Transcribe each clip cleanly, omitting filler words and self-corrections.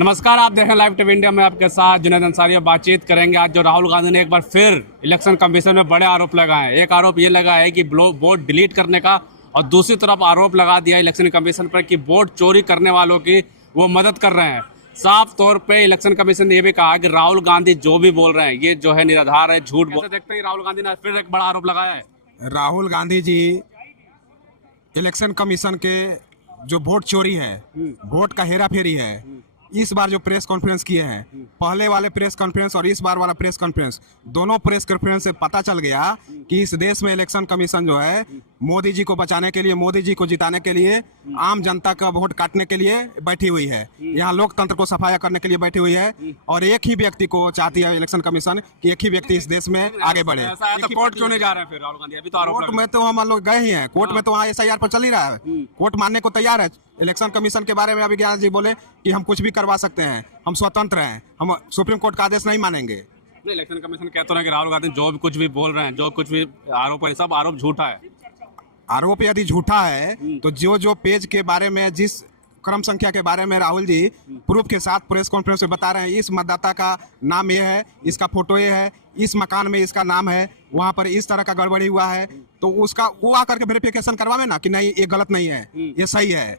नमस्कार, आप देख रहे हैं लाइव टीवी इंडिया में आपके साथ जुनैद अंसारी। बातचीत करेंगे आज जो राहुल गांधी ने एक बार फिर इलेक्शन कमीशन में बड़े आरोप लगाए हैं। एक आरोप ये लगा है कि वोट डिलीट करने का, और दूसरी तरफ आरोप लगा दिया इलेक्शन कमीशन पर कि वोट चोरी करने वालों की वो मदद कर रहे हैं। साफ तौर पे इलेक्शन कमीशन ने यह भी कहा कि राहुल गांधी जो भी बोल रहे हैं ये जो है निराधार है, झूठ बोल। देखते हैं राहुल गांधी ने फिर एक बड़ा आरोप लगाया है। राहुल गांधी जी इलेक्शन कमीशन के जो वोट चोरी है, वोट का हेरा फेरी है, इस बार जो प्रेस कॉन्फ्रेंस किए हैं, पहले वाले प्रेस कॉन्फ्रेंस और इस बार वाला प्रेस कॉन्फ्रेंस, दोनों प्रेस कॉन्फ्रेंस से पता चल गया कि इस देश में इलेक्शन कमीशन जो है मोदी जी को बचाने के लिए, मोदी जी को जिताने के लिए, आम जनता का वोट काटने के लिए बैठी हुई है। यहाँ लोकतंत्र को सफाया करने के लिए बैठी हुई है और एक ही व्यक्ति को चाहती है इलेक्शन कमीशन कि एक ही व्यक्ति इस देश में आगे बढ़े। तो कोर्ट क्यों नहीं जा रहे हैं फिर राहुल गांधी? अभी तो आरोप कोर्ट में तो हम लोग गए ही हैं, कोर्ट में तो वहाँ SIR पर चल ही रहा है, कोर्ट मानने को तैयार है। इलेक्शन कमीशन के बारे में अभी ज्ञान जी बोले कि हम कुछ भी करवा सकते हैं, हम स्वतंत्र हैं, हम सुप्रीम कोर्ट का आदेश नहीं मानेंगे। इलेक्शन कमीशन कहते हैं कि राहुल गांधी जो भी कुछ भी बोल रहे हैं, जो कुछ भी आरोप है, सब आरोप झूठा है। आरोप यदि झूठा है तो जो पेज के बारे में, जिस क्रम संख्या के बारे में राहुल जी प्रूफ के साथ प्रेस कॉन्फ्रेंस में बता रहे हैं, इस मतदाता का नाम ये है, इसका फोटो ये है, इस मकान में इसका नाम है, वहाँ पर इस तरह का गड़बड़ी हुआ है, तो उसका वो आकर के वेरिफिकेशन करवावे ना कि नहीं ये गलत नहीं है, ये सही है।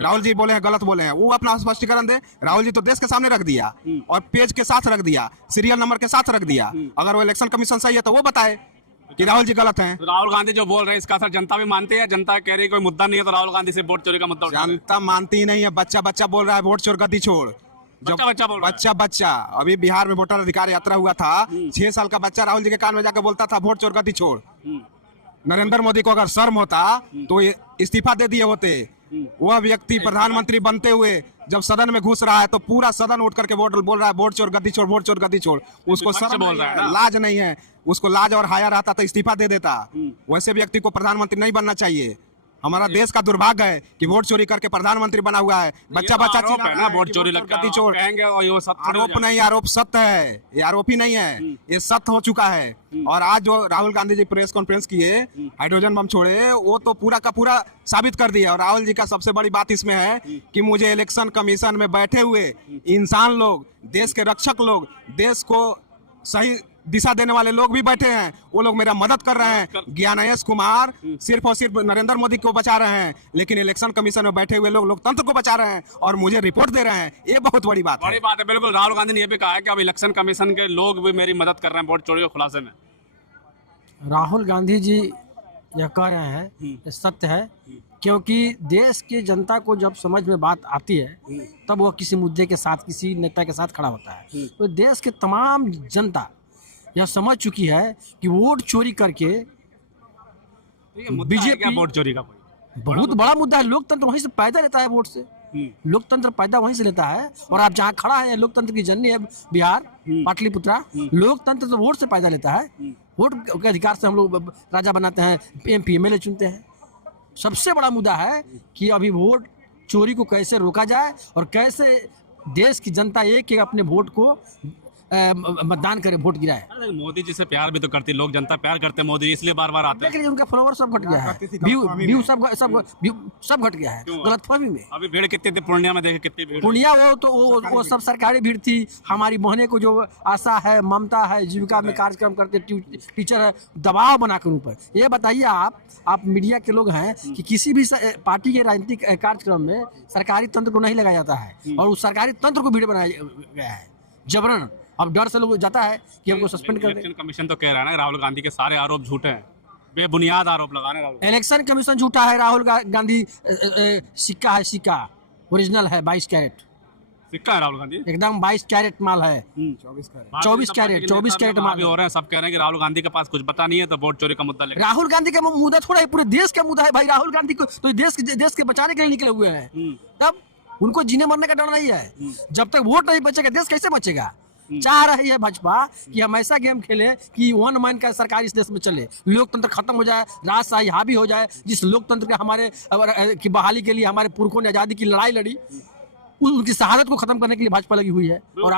राहुल जी बोले हैं गलत बोले हैं, वो अपना स्पष्टीकरण दे। राहुल जी तो देश के सामने रख दिया और पेज के साथ रख दिया, सीरियल नंबर के साथ रख दिया। अगर वो इलेक्शन कमीशन सही है तो वो बताए कि राहुल जी गलत हैं। तो राहुल गांधी जो बोल रहे हैं इसका असर जनता भी मानती है? जनता कह रही है कोई मुद्दा नहीं है तो राहुल गांधी से वोट चोरी का मुद्दा उठा रहे हैं। जनता मानती ही नहीं है। बच्चा बोल रहा है वोट चोर गद्दी छोड़। बच्चा अभी बिहार में वोटर अधिकार यात्रा हुआ था, 6 साल का बच्चा राहुल जी के कान में जाकर बोलता था वोट चोर गद्दी छोड़। नरेंद्र मोदी को अगर शर्म होता तो इस्तीफा दे दिए होते। वह व्यक्ति प्रधानमंत्री बनते हुए जब सदन में घुस रहा है तो पूरा सदन उठ करके बोल रहा है वोट चोर गद्दी छोड़, वोट चोर गद्दी छोड़। उसको शर्म बोल रहा है, लाज नहीं है। उसको लाज और हाया रहता तो इस्तीफा दे देता। वैसे व्यक्ति को प्रधानमंत्री नहीं बनना चाहिए। हमारा देश का दुर्भाग्य है कि वोट चोरी करके प्रधानमंत्री बना हुआ है। बच्चा है ना, वोट चोरी कहेंगे और ये आरोप नहीं, आरोप सत्य है। ये आरोप ही नहीं है, ये सत्य हो चुका है। और आज जो राहुल गांधी जी प्रेस कॉन्फ्रेंस किए, हाइड्रोजन बम छोड़े, वो तो पूरा का पूरा साबित कर दिया। और राहुल जी का सबसे बड़ी बात इसमें है कि मुझे इलेक्शन कमीशन में बैठे हुए इंसान लोग, देश के रक्षक लोग, देश को सही दिशा देने वाले लोग भी बैठे हैं, वो लोग मेरा मदद कर रहे हैं। ज्ञानेश कुमार सिर्फ और सिर्फ नरेंद्र मोदी को बचा रहे हैं, लेकिन इलेक्शन कमीशन में बैठे हुए लोग लोकतंत्र को बचा रहे हैं और मुझे रिपोर्ट दे रहे हैं। ये बहुत बड़ी बात है। बिल्कुल। राहुल गांधी ने यह भी कहा है कि अब इलेक्शन कमीशन के लोग भी मेरी मदद कर रहे हैं वोट चोरी के खुलासे में। राहुल गांधी जी यह कह रहे हैं ये सत्य है, क्योंकि देश की जनता को जब समझ में बात आती है तब वह किसी मुद्दे के साथ, किसी नेता के साथ खड़ा होता है। तो देश के तमाम जनता यह समझ चुकी है कि वोट चोरी करके बीजेपी, वोट चोरी का बहुत बड़ा मुद्दा है। लोकतंत्र वहीं से पैदा लेता है, वोट से लोकतंत्र पैदा वहीं से लेता है। और आप जहाँ खड़ा है, लोकतंत्र की जननी है बिहार, पाटलिपुत्रा। लोकतंत्र तो वोट से पैदा लेता है। वोट के अधिकार से हम लोग राजा बनाते हैं, MP MLA चुनते हैं। सबसे बड़ा मुद्दा है कि अभी वोट चोरी को कैसे रोका जाए और कैसे देश की जनता एक अपने वोट को मतदान करे, वोट गिराए। मोदी जी से प्यार भी तो करती, लोग जनता प्यार करते हैं मोदी जी, इसलिए बार बार आते हैं। लेकिन उनका फॉलोवर सब घट गया है, व्यू सब घट गया है गलतफहमी में। अभी भीड़ कितनी थी पूर्णिया में? देखे कितनी भीड़। पूर्णिया वो सब सरकारी भीड़ थी। हमारी बहनें को जो आशा है, ममता है, जीविका में कार्यक्रम करते टीचर है, दबाव बनाकर ऊपर। ये बताइए आप मीडिया के लोग हैं कि किसी भी पार्टी के राजनीतिक कार्यक्रम में सरकारी तंत्र को नहीं लगाया जाता है और उस सरकारी तंत्र को भीड़ बनाया गया है जबरन। अब डर से लोग जाता है कि हमको सस्पेंड कर दे। इलेक्शन कमीशन तो कह रहा है ना राहुल गांधी के सारे आरोप झूठे हैं, बेबुनियाद आरोप लगा रहे हैं। इलेक्शन कमीशन झूठा है, राहुल गांधी सिक्का है, सिक्का ओरिजिनल है, 22 कैरेट सिक्का है राहुल गांधी, एकदम 22 कैरेट माल है। 24 कैरेट माल हो रहे हैं। सब कह रहे हैं कि राहुल गांधी के पास कुछ पता नहीं है तो वोट चोरी का मुद्दा लेकर। राहुल गांधी का मुद्दा थोड़ा है, पूरे देश का मुद्दा है भाई। राहुल गांधी को तो देश के बचाने के लिए निकले हुए हैं। तब उनको जीने मरने का डर नहीं है। जब तक वोट नहीं बचेगा देश कैसे बचेगा? चाह रही है भाजपा कि हम ऐसा गेम खेले कि वन मैन का सरकार इस देश में चले, लोकतंत्र खत्म हो जाए, राजशाही हावी हो जाए। जिस लोकतंत्र के हमारे की बहाली के लिए हमारे पुरखों ने आज़ादी की लड़ाई लड़ी, उनकी शहादत को खत्म करने के लिए भाजपा लगी हुई है। और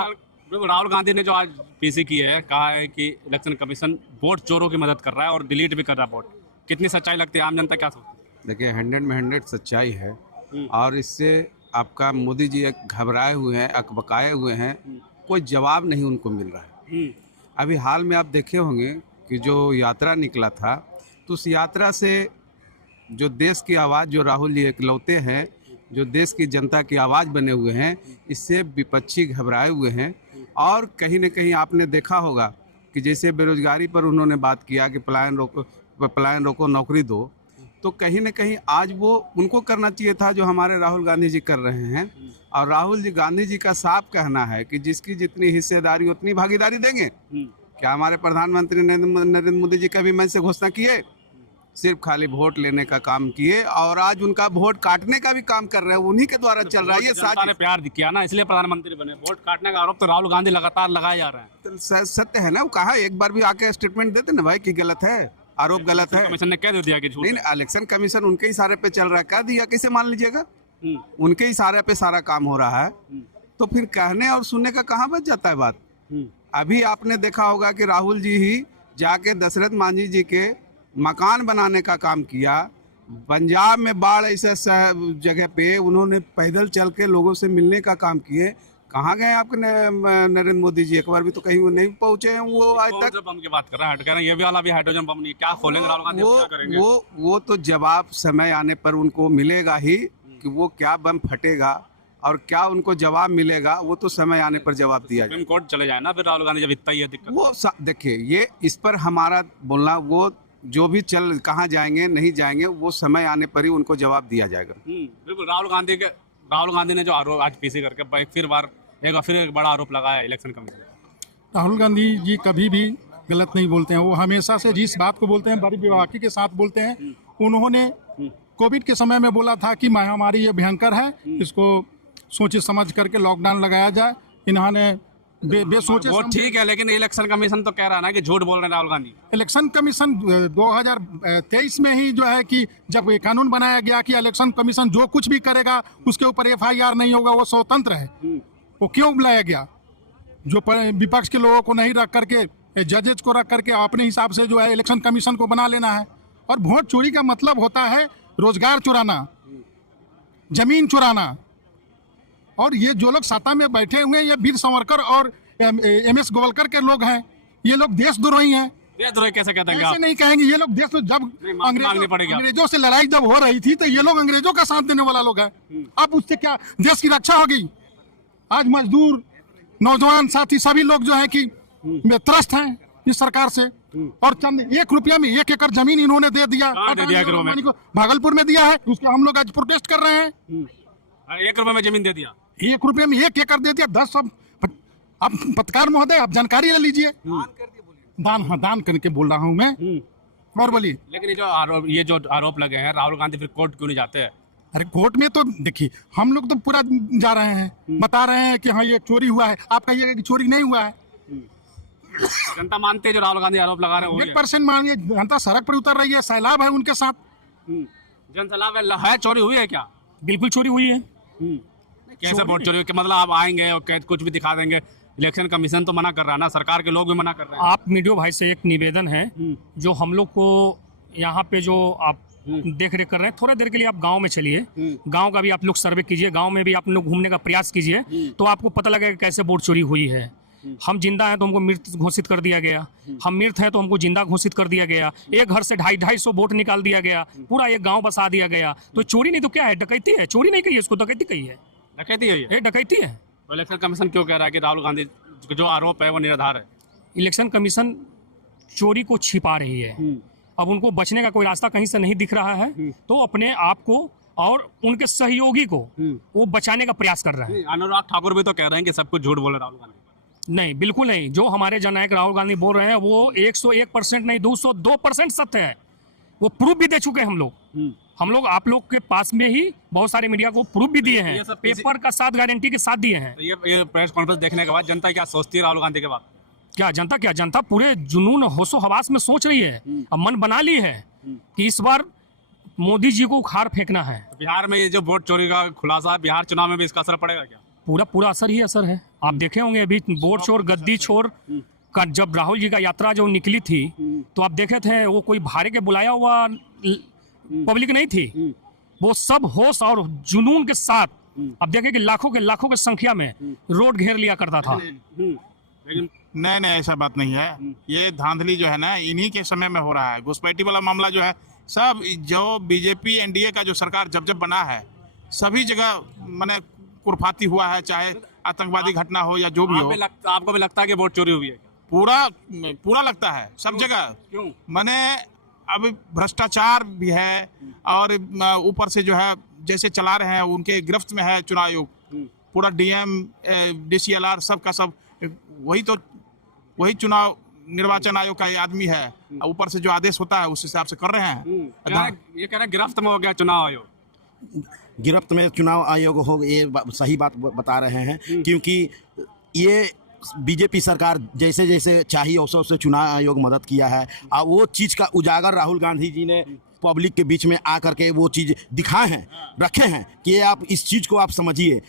राहुल गांधी ने जो आज PC की है, कहा है कि इलेक्शन कमीशन वोट चोरों की मदद कर रहा है और डिलीट भी कर रहा है वोट। कितनी सच्चाई लगती है? आम जनता क्या सोचती है? देखिए 100 में 100 सच्चाई है और इससे आपका मोदी जी एक घबराए हुए हैं, अकबकाए हुए हैं, कोई जवाब नहीं उनको मिल रहा है। अभी हाल में आप देखे होंगे कि जो यात्रा निकला था, तो उस यात्रा से जो देश की आवाज़, जो राहुल जी इकलौते हैं जो देश की जनता की आवाज़ बने हुए हैं, इससे विपक्षी घबराए हुए हैं। और कहीं न कहीं आपने देखा होगा कि जैसे बेरोजगारी पर उन्होंने बात किया कि पलायन रोको नौकरी दो, तो कहीं न कहीं आज वो उनको करना चाहिए था जो हमारे राहुल गांधी जी कर रहे हैं। और राहुल जी गांधी जी का साफ कहना है कि जिसकी जितनी हिस्सेदारी उतनी भागीदारी देंगे। क्या हमारे प्रधानमंत्री नरेंद्र मोदी जी कभी मंच से घोषणा किए? सिर्फ खाली वोट लेने का काम किए, और आज उनका वोट काटने का भी काम कर रहे हैं, उन्हीं के द्वारा चल रहा है ये जनता ने प्यार किया ना, इसलिए प्रधानमंत्री बने। वोट काटने का आरोप तो राहुल गांधी लगातार लगाए जा रहे हैं। तो सत्य है ना, वो कहा एक बार भी आके स्टेटमेंट देते ना भाई कि गलत है, आरोप गलत है। कमीशन ने कह दिया कि झूठ है। नहीं, इलेक्शन कमीशन उनके इशारे पे चल रहा है, कह दिया, कैसे मान लीजिएगा? उनके इशारे पे सारा काम हो रहा है, तो फिर कहने और सुनने का कहाँ बच जाता है बात। अभी आपने देखा होगा कि राहुल जी ही जाके दशरथ मांझी जी के मकान बनाने का काम किया। पंजाब में बाढ़ ऐसा जगह पे उन्होंने पैदल चल के लोगों से मिलने का काम किए। कहाँ गए आपके नरेंद्र मोदी जी? एक बार भी तो कहीं वो नहीं पहुंचे हैं। वो आज तक बम की बात कर रहे हैं, ये भी वाला भी हाइड्रोजन बम नहीं, क्या खोलेंगे राहुल गांधी, क्या करेंगे? वो तो जवाब समय आने पर उनको मिलेगा ही कि वो क्या बम फटेगा और क्या उनको जवाब मिलेगा, वो तो समय आने पर जवाब दिया जाए। सुप्रीम कोर्ट चले जाए ना फिर राहुल गांधी, जब इतना ही है दिक्कत। वो देखिए, ये इस पर हमारा बोलना, वो जो भी चल कहाँ जाएंगे नहीं जाएंगे, वो समय आने पर ही उनको जवाब दिया जाएगा। बिल्कुल। राहुल गांधी ने जो आरोप आज पीसी करके फिर एक बड़ा आरोप लगाया इलेक्शन कमीशन। राहुल गांधी जी कभी भी गलत नहीं बोलते हैं। वो हमेशा से जिस बात को बोलते हैं बड़ी बेबाकी के साथ बोलते हैं। उन्होंने कोविड के समय में बोला था कि महामारी ये भयंकर है, इसको सोचे समझ करके लॉकडाउन लगाया जाए। इन्होंने बेसोचे वो ठीक है, लेकिन इलेक्शन कमीशन तो कह रहा है ना कि झूठ बोल रहे हैं राहुल गांधी। इलेक्शन कमीशन 2023 में ही जो है कि जब ये कानून बनाया गया कि इलेक्शन कमीशन जो कुछ भी करेगा उसके ऊपर FIR नहीं होगा, वो स्वतंत्र है, वो क्यों बुलाया गया? जो विपक्ष के लोगों को नहीं रख करके, जजेज को रख करके अपने हिसाब से जो है इलेक्शन कमीशन को बना लेना है। और वोट चोरी का मतलब होता है रोजगार चुराना, जमीन चुराना। और ये जो लोग सत्ता में बैठे हुए हैं, ये वीर सावरकर और MS गोवलकर के लोग हैं। ये लोग देशद्रोही हैं। देशद्रोही कैसे कहते हैं? ऐसे नहीं कहेंगे। ये लोग देश, जब अंग्रेजों से लड़ाई जब हो रही थी तो ये लोग अंग्रेजों का साथ देने वाला लोग हैं। अब उससे क्या देश की रक्षा होगी? आज मजदूर, नौजवान साथी सभी लोग जो है कि त्रस्त हैं इस सरकार से। और चंद 1 रुपया में 1 एकड़ जमीन इन्होंने दे दिया, भागलपुर में दिया है, उसके हम लोग आज प्रोटेस्ट कर रहे हैं। 1 रुपये में जमीन दे दिया, 1 रुपये में 1 एकड़ दे दिया। 10 अब पत्रकार महोदय, आप जानकारी ले लीजिए। दान करके बोल रहा हूँ मैं। और बोलिए। लेकिन ये जो आरोप लगे हैं, राहुल गांधी फिर कोर्ट क्यों नहीं जाते हैं? अरे कोर्ट में तो देखिए, हम लोग तो पूरा जा रहे हैं, बता रहे हैं कि हाँ ये चोरी हुआ है। आप कहिएगा कि चोरी नहीं हुआ है। जनता मानते हैं जो राहुल गांधी आरोप लगा रहे हैं? 1% मानिए, जनता सड़क पर उतर रही है, सैलाब है उनके साथ। जन सैलाब है, चोरी हुई है क्या? बिल्कुल चोरी हुई है। कैसे वोट चोरी? मतलब आप आएंगे और कुछ भी दिखा देंगे? इलेक्शन कमीशन तो मना कर रहा है ना, सरकार के लोग भी मना कर रहे हैं। आप मीडियो भाई से एक निवेदन है, जो हम लोग को यहाँ पे जो आप देख रेख कर रहे हैं, थोड़ा देर के लिए आप गांव में चलिए, गांव का भी आप लोग सर्वे कीजिए, गांव में भी आप लोग घूमने का प्रयास कीजिए, तो आपको पता लगेगा कैसे वोट चोरी हुई है। हम जिंदा हैं तो हमको मृत घोषित कर दिया गया, हम मृत हैं तो हमको जिंदा घोषित कर दिया गया, एक घर से 250 वोट निकाल दिया गया, पूरा एक गाँव बसा दिया गया। तो चोरी नहीं तो क्या है? डकैती है। चोरी नहीं कही है, इसको डकैती कही है। डकैती है ये? डकैती है। तो इलेक्शन कमीशन क्यों कह रहा है कि राहुल गांधी जो आरोप है वो निराधार है? इलेक्शन कमीशन चोरी को छिपा रही है। अब उनको बचने का कोई रास्ता कहीं से नहीं दिख रहा है, तो अपने आप को और उनके सहयोगी को वो बचाने का प्रयास कर रहे हैं। अनुराग ठाकुर भी तो कह रहे हैं कि सब कुछ झूठ बोल रहे राहुल गांधी। नहीं, बिल्कुल नहीं। जो हमारे जननायक राहुल गांधी बोल रहे हैं वो 101% नहीं, 202% सत्य है। वो प्रूफ भी दे चुके हैं हम लोग आप लोग के पास में ही बहुत सारे मीडिया को प्रूफ भी दिए हैं, पेपर का साथ गारंटी के साथ दिए हैं। तो ये प्रेस कॉन्फ्रेंस देखने के बाद जनता क्या सोचती है राहुल गांधी के बाद? क्या जनता पूरे जुनून होशो हवास में सोच रही है, अब मन बना ली है कि इस बार मोदी जी को उखाड़ फेंकना है। बिहार में ये जो वोट चोरी का खुलासा, बिहार चुनाव में भी इसका असर पड़ेगा क्या? पूरा असर ही असर है। आप देखे होंगे अभी वोट चोर, गद्दी चोर का जब राहुल जी का यात्रा जो निकली थी, तो आप देखे थे वो कोई भारे के बुलाया हुआ पब्लिक नहीं थी। वो सब होश और जुनून के साथ अब देखिए कि लाखों के संख्या में रोड घेर लिया करता था। लेकिन नहीं नहीं, ऐसा बात नहीं है। ये धांधली जो है ना इन्हीं के समय में हो रहा है। घुसपैठी वाला मामला जो है सब जो बीजेपी एनडीए का जो सरकार जब बना है सभी जगह मैंने कुरफाती हुआ है, चाहे आतंकवादी घटना हो या जो भी हो। आपको भी लगता है कि वोट चोरी हुई है? पूरा लगता है सब जगह। क्यों? मैंने अब भ्रष्टाचार भी है और ऊपर से जो है जैसे चला रहे हैं उनके गिरफ्त में है चुनाव आयोग। पूरा डीएम डीसीएलआर सब का सब वही चुनाव निर्वाचन आयोग का ये आदमी है। ऊपर से जो आदेश होता है उस हिसाब से कर रहे हैं। ये कह रहे हैं गिरफ्त में हो गया चुनाव आयोग। गिरफ्त में चुनाव आयोग हो, ये सही बात बता रहे हैं, क्योंकि ये बीजेपी सरकार जैसे जैसे चाहिए वैसे चुनाव आयोग मदद किया है और वो चीज़ का उजागर राहुल गांधी जी ने पब्लिक के बीच में आकर के वो चीज़ दिखाए हैं, रखे हैं कि आप इस चीज़ को आप समझिए।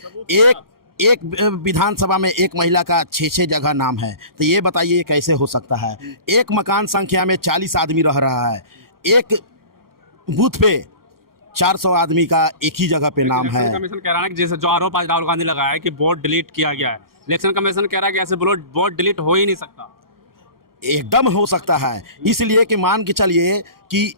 एक विधानसभा में एक महिला का 6 जगह नाम है, तो ये बताइए ये कैसे हो सकता है? एक मकान संख्या में 40 आदमी रह रहा है, एक बूथ पे 400 आदमी का एक ही जगह पे नाम है। कमीशन कह रहा है कि जैसे जो आरोप आज राहुल गांधी लगाया है कि वोट डिलीट किया गया है, इलेक्शन कमीशन कह रहा है कि ऐसे वोट डिलीट हो ही नहीं सकता। एकदम हो सकता है, इसलिए कि मान के चलिए कि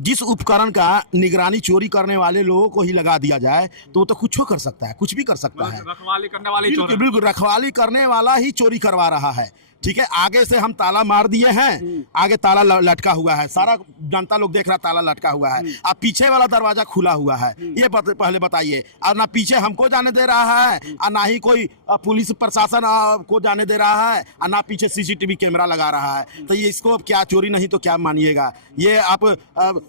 जिस उपकरण का निगरानी चोरी करने वाले लोगों को ही लगा दिया जाए तो वो तो कुछ कर सकता है, कुछ भी कर सकता है। रखवाली करने वाली चोर है। बिल्कुल रखवाली करने वाला ही चोरी करवा रहा है। ठीक है, आगे से हम ताला मार दिए हैं, आगे ताला लटका हुआ है, सारा जनता लोग देख रहा ताला लटका हुआ है, अब पीछे वाला दरवाजा खुला हुआ है। ये पहले बताइए। और ना पीछे हमको जाने दे रहा है और ना ही कोई पुलिस प्रशासन को जाने दे रहा है और ना पीछे सीसीटीवी कैमरा लगा रहा है। तो ये इसको क्या चोरी नहीं तो क्या मानिएगा? ये आप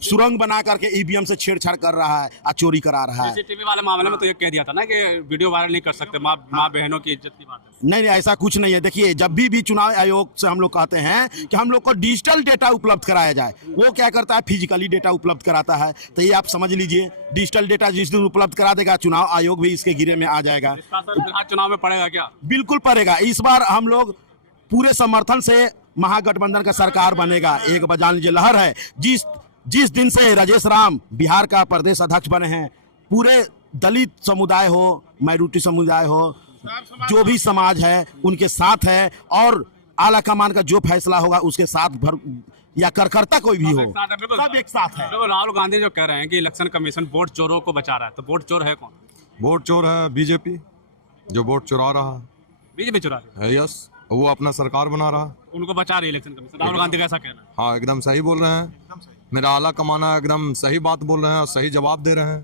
सुरंग बना करके ईवीएम से छेड़छाड़ कर रहा है और चोरी करा रहा है। सीसीटीवी वाले मामले में तो ये कह दिया था ना कि वीडियो वायरल नहीं कर सकते, माँ बहनों की इज्जत की बात है। नहीं, ऐसा कुछ नहीं है। देखिए, जब भी चुनाव आयोग से हम लोग कहते हैं कि हम लोग को डिजिटल डेटा उपलब्ध कराया जाए, वो क्या करता है? फिजिकली डेटा उपलब्ध कराता है। तो ये आप समझ लीजिए, डिजिटल डेटा जिस दिन उपलब्ध करा देगा चुनाव आयोग भी इसके घेरे में आ जाएगा। इसका असर चुनाव में पड़ेगा क्या? बिल्कुल पड़ेगा। इस बार हम लोग पूरे समर्थन से महागठबंधन का सरकार बनेगा। एक बजान लीजिए लहर है। जिस दिन से राजेश राम बिहार का प्रदेश अध्यक्ष बने हैं, पूरे दलित समुदाय हो, माइनॉरिटी समुदाय हो, जो भी समाज है उनके साथ है और आला कमान का जो फैसला होगा उसके साथ या करकर्ता कोई भी हो, सब एक साथ है। तो राहुल गांधी जो कह रहे हैं कि इलेक्शन कमीशन वोट चोरों को बचा रहा है, तो वोट चोर है कौन? वोट चोर है बीजेपी, जो वोट चुरा रहा बीजेपी चुरा रही है। यस, वो अपना सरकार बना रहा है, उनको बचा रही है इलेक्शन कमीशन। राहुल गांधी का ऐसा कहना है। हाँ एकदम सही बोल रहे हैं। मेरा आला कमाना एकदम सही बात बोल रहे हैं और सही जवाब दे रहे हैं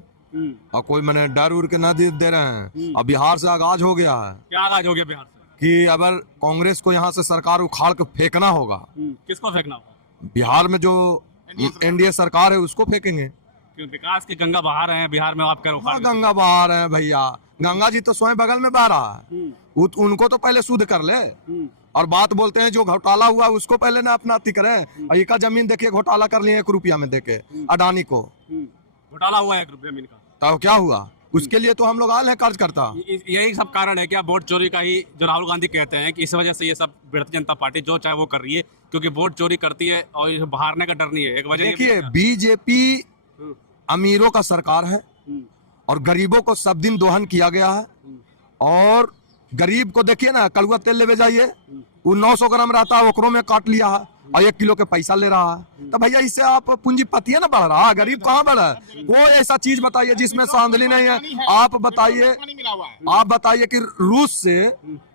और कोई मैंने डर उड़ के न दे रहे हैं। अब बिहार से आगाज हो गया है। क्या आगाज हो गया बिहार से? कि अगर कांग्रेस को यहाँ से सरकार उखाड़ के फेंकना होगा, किसको फेंकना होगा? बिहार में जो एनडीए सरकार है उसको फेंकेंगे। क्यों? विकास की गंगा बहा रहे हैं बिहार में, आप कह रहे हो गंगा बहा रहे हैं भैया। गंगा जी तो स्वयं बगल में बह रहा है, उनको तो पहले शुद्ध कर ले। और बात बोलते हैं जो घोटाला हुआ उसको पहले ना अपना अति करें। और एक जमीन देखिए घोटाला कर लिए 1 रुपया में देके अडानी को। घोटाला हुआ है 1 रुपया जमीन का, तो क्या हुआ? उसके लिए तो हम लोग आए हैं कार्यकर्ता। यही सब कारण है क्या वोट चोरी का ही, जो राहुल गांधी कहते हैं कि इस वजह से ये सब भारतीय जनता पार्टी जो चाहे वो कर रही है, क्योंकि वोट चोरी करती है और इसे बाहरने का डर नहीं है। एक वजह देखिए, बीजेपी अमीरों का सरकार है और गरीबों को सब दिन दोहन किया गया है। और गरीब को देखिए ना, कड़ुआ तेल ले जाइए, वो 900 ग्राम रहता है, ओकरों में काट लिया है और 1 किलो के पैसा ले रहा है। तो भैया इससे आप पूंजीपति है ना बढ़ रहा है, गरीब कहाँ बढ़ा है? कोई ऐसा चीज बताइए जिसमें सांधली नहीं है। आप बताइए कि रूस से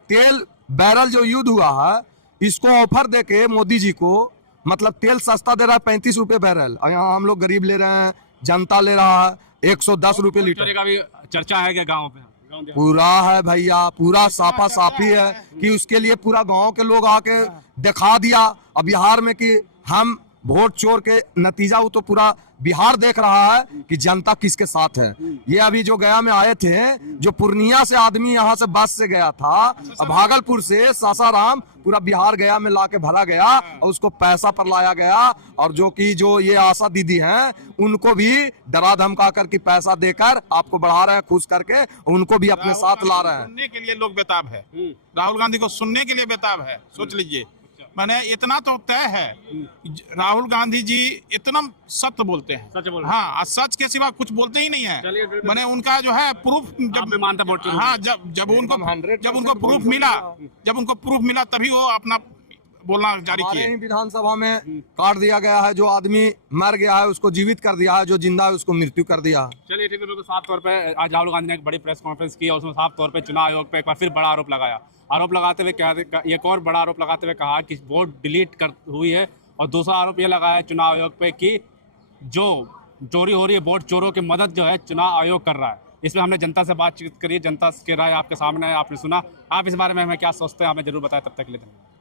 तेल बैरल जो युद्ध हुआ है, इसको ऑफर देके मोदी जी को, मतलब तेल सस्ता दे रहा है 35 रुपए बैरल, और यहाँ हम लोग गरीब ले रहे हैं, जनता ले रहा है 110 रुपए लीटर। का भी चर्चा है क्या गाँव पे? पूरा है भैया, पूरा साफा साफी है कि उसके लिए पूरा गांव के लोग आके दिखा दिया। अब बिहार में कि हम वोट चोर के नतीजा, वो तो पूरा बिहार देख रहा है कि जनता किसके साथ है। ये अभी जो गया में आए थे, जो पूर्णिया से आदमी यहाँ से बस से गया था, भागलपुर से सासाराम, पूरा बिहार गया में लाके भरा गया और उसको पैसा पर लाया गया। और जो ये आशा दीदी हैं, उनको भी डरा धमका कर के पैसा देकर आपको बढ़ा रहे हैं, खुश करके उनको भी अपने साथ ला रहे हैं। सुनने के लिए लोग बेताब है, राहुल गांधी को सुनने के लिए बेताब है। सोच लीजिए, मैंने इतना तो तय है, राहुल गांधी जी इतना सत्य बोलते हैं, सच बोल हाँ, और सच के सिवा कुछ बोलते ही नहीं है। मैंने उनका जो है प्रूफ आप भी मानते वोट चोरी हाँ, जब उनको प्रूफ मिला तभी वो अपना बोलना जारी किए। विधानसभा में काट दिया गया है, जो आदमी मर गया है उसको जीवित कर दिया है, जो जिंदा है उसको मृत्यु कर दिया है। चलिए ठीक है, बिल्कुल साफ तौर पे आज राहुल गांधी ने एक बड़ी प्रेस कॉन्फ्रेंस की और उसमें साफ तौर पे चुनाव आयोग पे एक बार फिर बड़ा आरोप लगाया। आरोप लगाते हुए एक और बड़ा आरोप लगाते हुए कहा कि वोट डिलीट कर हुई है, और दूसरा आरोप ये लगाया चुनाव आयोग पे कि जो चोरी हो रही है, वोट चोरों की मदद जो है चुनाव आयोग कर रहा है। इसमें हमने जनता से बातचीत करी, जनता की राय आपके सामने है, आपने सुना। आप इस बारे में हमें क्या सोचते हैं हमें जरूर बताएं। तब तक के लिए धन्यवाद।